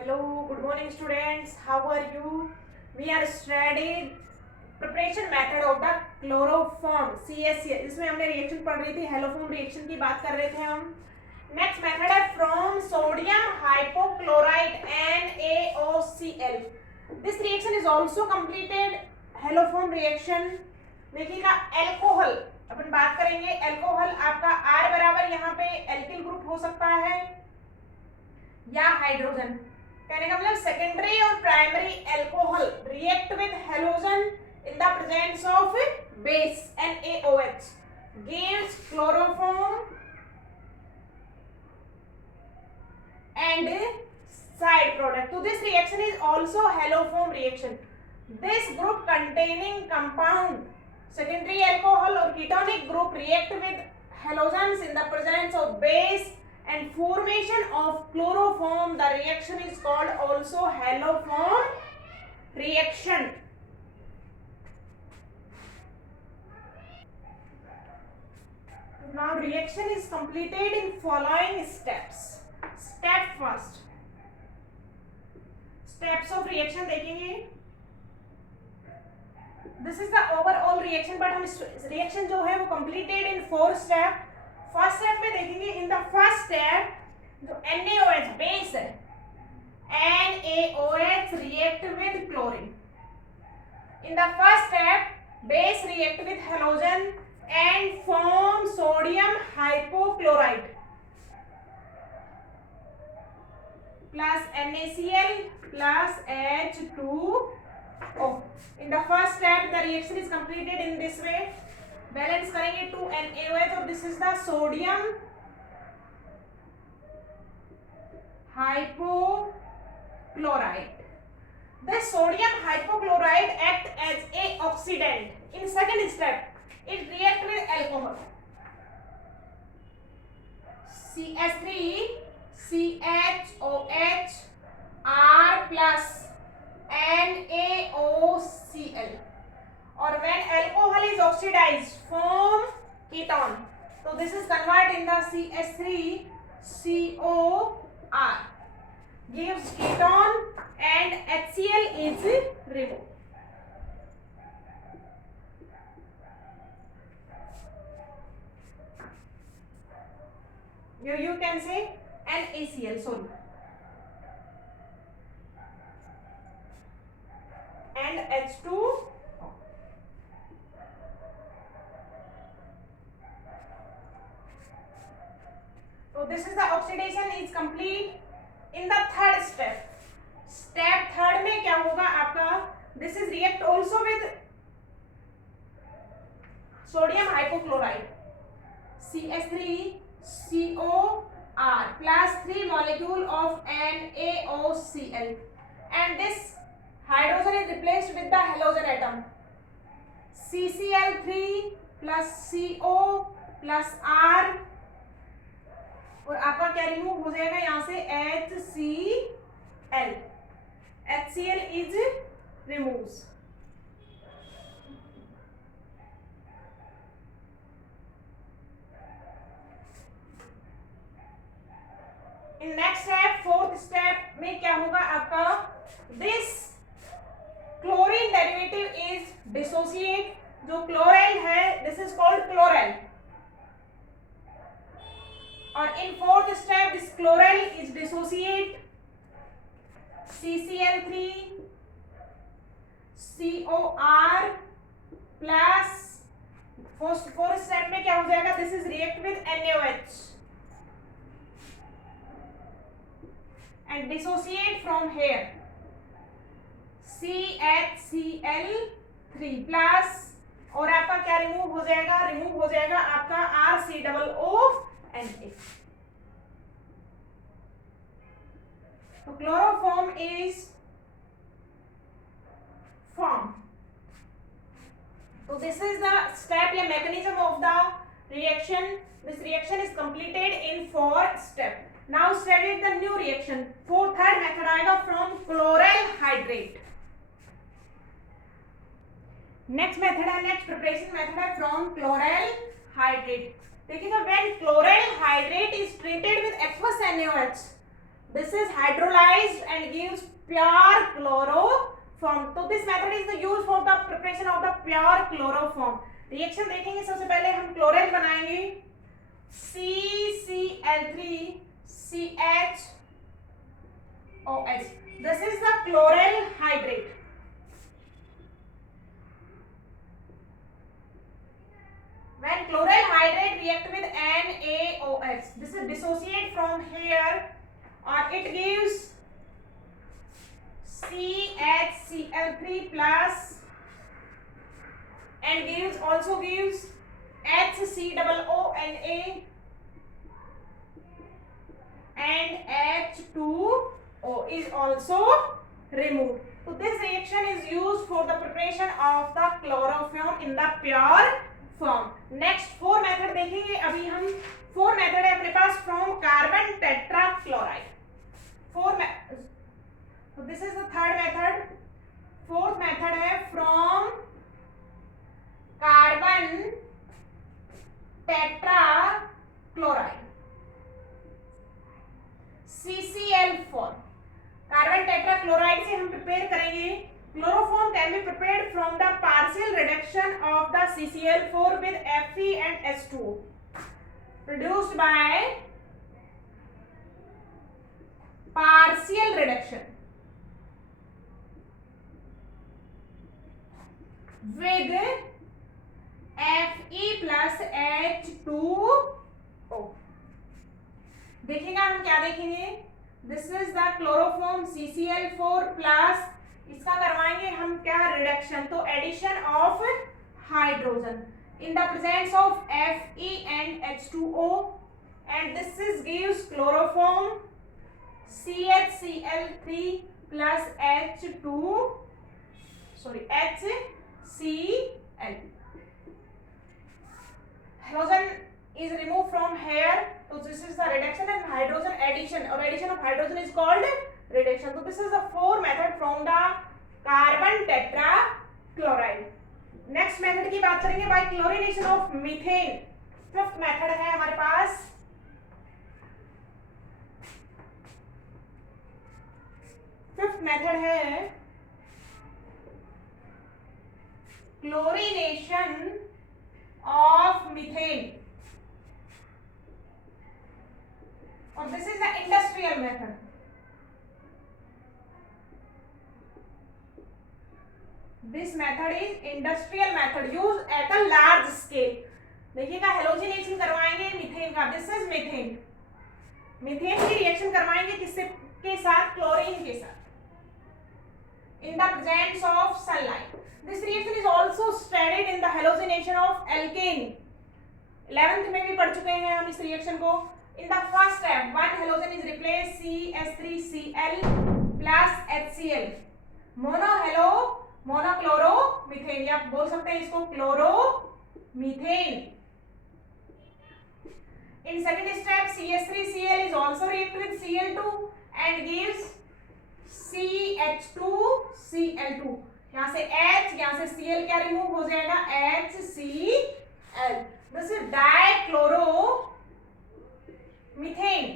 Hello, good morning students. How are you? We are studying preparation method of the chloroform CSCl. इसमें हमने reaction पढ़ रही थी, haloform reaction की बात कर रहे थे हम. नेक्स्ट मेथड है from sodium hypochlorite NaOCl. This reaction is also completed haloform reaction. देखिएगा एल्कोहल अपन बात करेंगे. एल्कोहल आपका R बराबर यहाँ पे एल्किल ग्रुप हो सकता है या हाइड्रोजन. कहने का मतलब सेकेंडरी और primary alcohol react with halogen in the presence of base NaOH gives chloroform and side product. So this reaction is also haloform reaction. This group containing compound secondary alcohol or ketonic group react with halogens in the presence of base and formation of chloroform. The reaction is called also haloform reaction. Now reaction is completed in following steps. Step first, steps of reaction देखेंगे. This is the overall reaction, but हम reaction जो है वो completed in 4 step. First step में देखेंगे. In the first step जो NaOH base है, NaOH react with chlorine. In the first step base react with halogen and form sodium hypochlorite plus NaCl plus H2O. In the first step the reaction is completed in this way. Balance करेंगे 2 NaOH और this is the sodium hypochlorite. The sodium hypochlorite act as a oxidant. In second step, it react with alcohol. CH3CHOH R plus NaOCl. Or when alcohol is oxidized, form keton. So this is converted in the CH3COR. Gives keton and HCl is removed. You can say NaCl, sorry. And H2. So this is the oxidation is complete. In the third step, step third में क्या होगा आपका? This is react also with sodium hypochlorite CH3COR plus 3 molecule of NaOCl, and this hydrogen is replaced with the halogen atom CCl3 plus CO plus R. और आपका क्या remove हो जाएगा यहाँ से? HCl. HCl is removes. In next step, fourth step में क्या होगा आपका? This chlorine derivative is dissociate. जो chlorine है, this is called chloral. और in fourth step this chloral is dissociate. CCl3 COR plus fourth step में क्या हो जाएगा? This is react with NaOH and dissociate from here CHCl3 plus, और आपका क्या रिमूव हो जाएगा? रिमूव हो जाएगा आपका RCOO. So chloroform is formed. So this is the step या mechanism of the reaction. This reaction is completed in 4 steps. Now study the new reaction. Third method आएगा from chloral hydrate. Next method है, next preparation method है from chloral hydrate. देखिएगा when chloral hydrate is treated with aqueous NaOH, This is hydrolyzed and gives pure chloroform. So this method is the use for the preparation of the pure chloroform. Reaction देखेंगे, सबसे पहले हम chlorate बनाएंगे, CCl3CHOH. This is the chloral hydrate. When chloral hydrate react with NaOH, this is dissociate from here, or it gives CHCl3 plus and also gives HCOONA and H2O is also removed. So this reaction is used for the preparation of the chloroform in the pure form. Next 4 method देखेंगे अभी हम. 4 method है अपने पास from carbon tetrachloride. 4 so this is the third method. Fourth method है from carbon tetrachloride, CCl4. Carbon tetrachloride से हम prepare करेंगे. Chloroform can be prepared from the partial reduction of the CCl4 with Fe and H2O produced by partial reduction with Fe plus H2O. देखिएगा हम क्या देखेंगे. This is the chloroform CCl4 plus इसका करवाएंगे हम क्या रिडक्शन, तो addition of hydrogen in the presence of Fe and H2O, and this is gives chloroform CHCl3 plus HCl. Halogen is removed from here, so this is the reduction and hydrogen addition, or addition of hydrogen is called reduction. So this is the 4 method from the carbon tetrachloride. Next method की बात करेंगे by chlorination of methane. Fifth method है हमारे पास. Fifth method है chlorination of methane, or this is the industrial method. This method is industrial method used at a large scale. देखिएगा halogenation करवाएंगे methane का. This is methane. Methane की reaction करवाएंगे किससे के साथ, क्लोरीन के साथ, in the presence of sunlight. This reaction is also studied in the halogenation of alkane. 11th में भी पढ़ चुके हैं हम इस रिएक्शन को. In the first step, one halogen is replaced CH3Cl plus HCl. मोनोक्लोरोमीथेन, या बोल सकते हैं इसको chloromethane. In second step, CH3Cl is also reacted with Cl2 and gives CH2Cl2. यहाँ से H, यहाँ से Cl क्या रिमूव हो जाएगा, HCl. This is dichloromethane.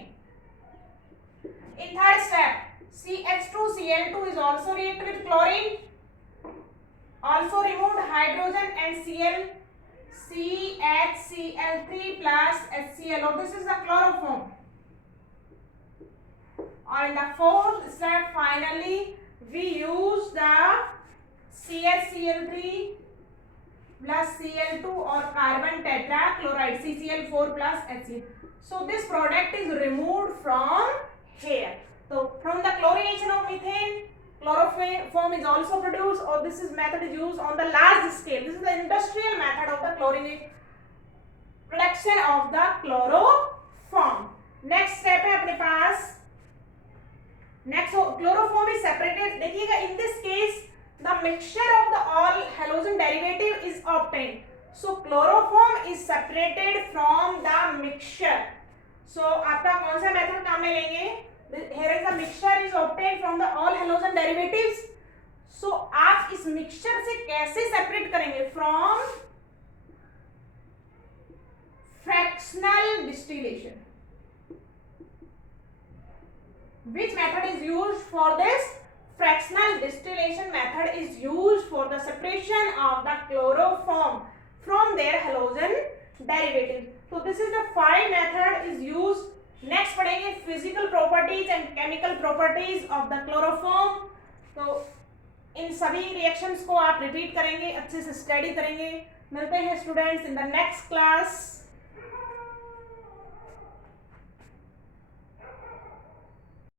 In third step, CH2Cl2 is also reacted with chlorine, also removed hydrogen and CHCl3 plus HCl. Or this is the chloroform. Or in the fourth step, finally we use the CHCl3 plus Cl2 or carbon tetrachloride, CCl4 plus HCl. So this product is removed from here. So from the chlorination of methane, chloroform is also produced, or this is method is used on the large scale. This is the industrial method of the production of the chloroform. Next step है अपने पास. Next, chloroform is separated. देखिएगा, in this case the mixture of the all halogen derivative is obtained. So chloroform is separated from the mixture. So आपका कौन सा method काम में लेंगे? Here is the mixture is obtained from the all halogen derivatives. So आप इस mixture से कैसे separate करेंगे? From fractional distillation. which method is used for this? Fractional distillation method is used for the separation of the chloroform from their halogen derivative. So this is the 5 method is used. Next पढ़ेंगे physical properties and chemical properties of the chloroform. तो इन सभी reactions को आप repeat करेंगे, अच्छे से study करेंगे. मिलते हैं students in the next class.